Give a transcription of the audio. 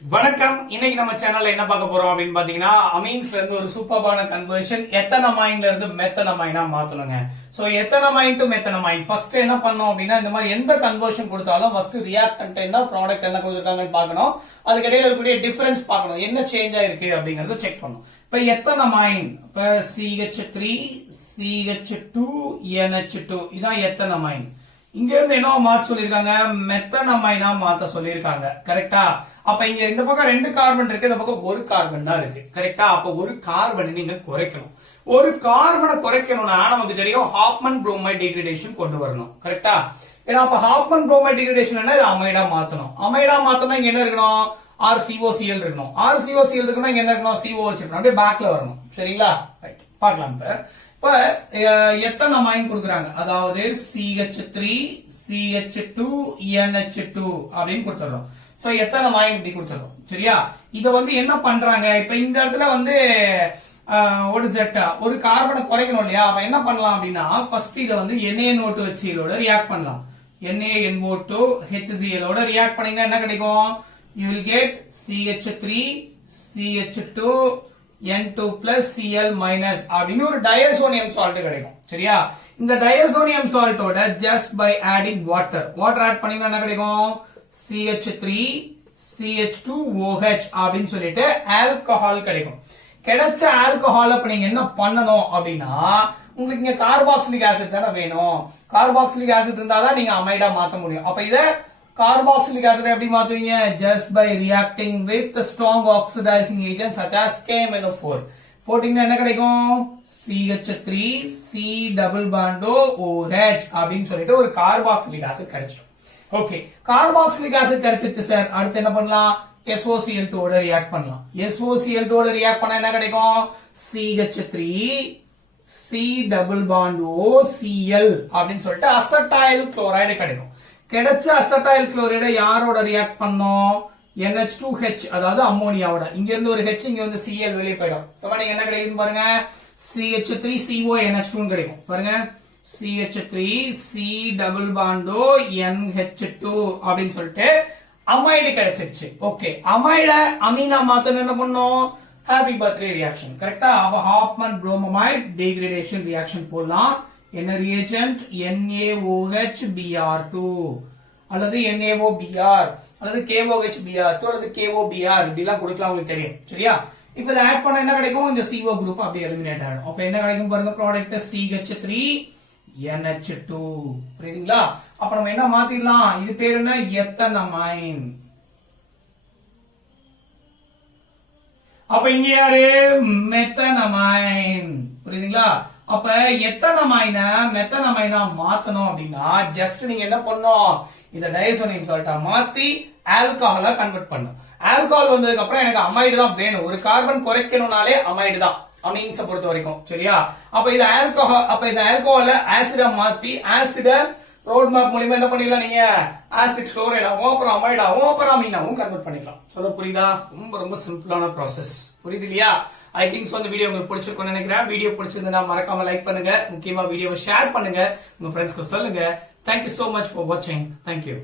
வணக்கம். இன்னைக்கு நம்ம சேனல்ல என்ன பார்க்க போறோம் அப்படின்னு பாத்தீங்கன்னா, அமீன்ஸ்ல இருந்து ஒரு சூப்பர்பான கன்வர்ஷன் எத்தனமைன்ல இருந்து மெத்தனமைனா மாத்தணுங்க. சோ எத்தனமைன் டு மெத்தனமைன் ஃபர்ஸ்ட் என்ன பண்ணோம் அப்படின்னா, இந்த மாதிரி எந்த கன்வர்ஷன் கொடுத்தாலும் ஃபர்ஸ்ட் ரியாக்டன்ட் என்ன ப்ராடக்ட் என்ன கொடுத்திருக்காங்கன்னு பார்க்கணும். அதுக்கு இடையில இருக்கக்கூடிய டிஃபரன்ஸ் பார்க்கணும், என்ன சேஞ்ச் ஆயிருக்கு அப்படிங்கறத செக் பண்ணணும். இப்ப எத்தனமைன், இப்ப CH3 CH2 NH2 இதான் எத்தனமைன். இங்க இருந்து என்ன மாத்த சொல்லிருக்காங்க, மெத்தனமைனா மாத்த சொல்லிருக்காங்க. கரெக்டா? அப்ப இங்க இந்த பக்கம் 2 கார்பன் இருக்கு, இந்த பக்கம் 1 கார்பன் தான் இருக்கு. கரெக்டா? அப்ப ஒரு கார்பன் நீங்க குறைக்கணும். ஒரு கார்பனை குறைக்கணும்னா நமக்கு தெரியும் ஹாப்மன் புரோமைட் டிகிரேடேஷன் கொண்டு வரணும். கரெக்டா? ஏன்னா அப்ப ஹாப்மன் புரோமைட் டிகிரேடேஷன் இது அமைடா மாத்தணும். அமைடா மாத்தணும் இங்க என்ன இருக்கணும், RCOCl இருக்கணும். RCOCl இருக்கணும் இங்க என்ன இருக்கணும், CO வச்சிருக்கணும். அப்படியே பேக்ல வரணும். சரிங்களா? ரைட், பார்க்கலாம். இப்ப எத்தனமைன் கொடுக்குறாங்க, அதாவது CH3 CH2 NH2 அப்படின்னு கொடுத்துறோம். சோ எத்தனமைன் இப்படி கொடுத்துறோம். சரியா? இத என்ன பண்றாங்க, இப்ப இந்த இடத்துல ஒரு கார்பனை குறைக்கணும் இல்லையா? அப்ப என்ன பண்ணலாம் அப்படின்னா, ஃபர்ஸ்ட் இத NaNO2 HCl ஓட ரியாக்ட் பண்ணலாம். NaNO2 HCl ஓட ரியாக்ட் பண்ணீங்கன்னா என்ன கிடைக்கும், you will get CH3 CH2 N2 plus Cl minus அப்படின்னு ஒரு டயசோனியம் சால்ட் கிடைக்கும். சரியா? இந்த டயசோனியம் சால்ட்டோட just by adding water add பண்ணீங்கன்னா என்ன கிடைக்கும், CH3 CH2OH அப்படின்னு சொல்லிட்டு ஆல்கஹால் கிடைக்கும். கிடைச்ச ஆல்கஹால் அப்ப நீங்க என்ன பண்ணணும் அப்படின்னா, உங்களுக்கு இங்க கார்பாக்சிலிக் ஆசிட் தானே வேணும். கார்பாக்சிலிக் ஆசிட் இருந்தாதான் நீங்க அமைடா மாத்த முடியும். அப்ப இத கார்பாக்சிலிக் ஆசிட் எப்படி மாத்துவீங்க, just by reacting with the strong oxidizing agents such as KMnO4 போட்டீங்கன்னா என்ன கிடைக்கும், CH3 C double bond OH அப்படின்னு சொல்லிட்டு ஒரு கார்பாக்சிலிக் ஆசிட் கிடைச்சிடும். ஓகே, கார்பாக்சிலிக் ஆசிட் கிடைச்சிருச்சு சார். அடுத்து என்ன பண்ணலாம், SOCl2 ஓட ரியாக்ட் பண்ணலாம். SOCl2 ஓட ரியாக்ட் பண்ணா என்ன கிடைக்கும், CH3 C double bond OCl அப்படின்னு சொல்லிட்டு அசட்டைல் குளோரைடு கிடைக்கும். கிடைச்ச அசட்டைல் குளோரைடை யாரோட ரியாக்ட் பண்ணோம், NH2H அதாவது அம்மோனியாவோட. இங்க இருந்து ஒரு H, இங்க வந்து Cl வெளியே போயிடும். நீங்க என்ன கிடைக்கும் பாருங்க, CH3CONH2 கிடைக்கும். பாருங்க, CH3 C double bond NH2 அப்படின்னு சொல்லிட்டு அமைடு கிடைச்சிருச்சு. ஓகே, அமைட அமீனா மாத்தணும் என்ன பண்ணோம், ஹாப்பி பர்த்டே ரியாக்ஷன். கரெக்டா? அப்ப ஹாப்மன் புரோமைட் டிகிரேடேஷன் ரியாக்ஷன் போடலாம். என்ன ரிஏஜென்ட், NaOHBr2 அல்லது NaOBr அல்லது KOHBr2 அல்லது KOBr இப்படி எல்லாம் கொடுக்கலாம், உங்களுக்கு தெரியும். சரியா? இப்ப இத ஆட் பண்ணா என்ன கிடைக்கும், இந்த CO குரூப் அப்படியே எலிமினேட் ஆகும். அப்ப என்ன கிடைக்கும் பாருங்க, ப்ராடக்ட் CH3 NH2. புரியுதுங்களா? அப்ப நம்ம என்ன மாத்திடலாம், இது பேர் என்ன, எத்தனமைன். அப்ப இங்க யாரு, மெத்தனமைன். புரியுதுங்களா? அப்ப எத்தனமைன மெத்தனமைனா மாத்தணும் அப்படின்னா, ஜஸ்ட் நீங்க என்ன பண்ணணும், இந்த டயசோனியம் சால்ட்டா மாத்தி ஆல்கஹாலா கன்வெர்ட் பண்ணும். ஆல்கஹால் வந்ததுக்கு அப்புறம் எனக்கு அமைடு தான் வேணும். ஒரு கார்பன் குறைக்கணும்னாலே அமைடு தான் அமீன்ஸை பொறுத்த வரைக்கும். சரியா? அப்ப இது ஆல்கஹால ஆசிடா மாத்தி ஆசிட ரோட் மேப் மூலமா என்ன பண்ணிடலாம், நீங்க ஆசிட் குளோரைடாவும் அப்புறம் அமைடாவும் அப்புறம் அமீனாவும் கன்வெர்ட் பண்ணிக்கலாம். சொல்ல புரியுதா? ரொம்ப ரொம்ப சிம்பிளான ப்ராசஸ். புரியுது இல்லையா? ஐ திங்க் இந்த வீடியோ உங்களுக்கு பிடிச்சிருக்கும்னு நினைக்கிறேன். வீடியோ பிடிச்சிருந்தா மறக்காம லைக் பண்ணுங்க, முக்கியமா வீடியோவை ஷேர் பண்ணுங்க, உங்க ஃப்ரெண்ட்ஸ்க்கு சொல்லுங்க. தேங்க்யூ சோ மச் ஃபார் வாட்சிங். தேங்க்யூ.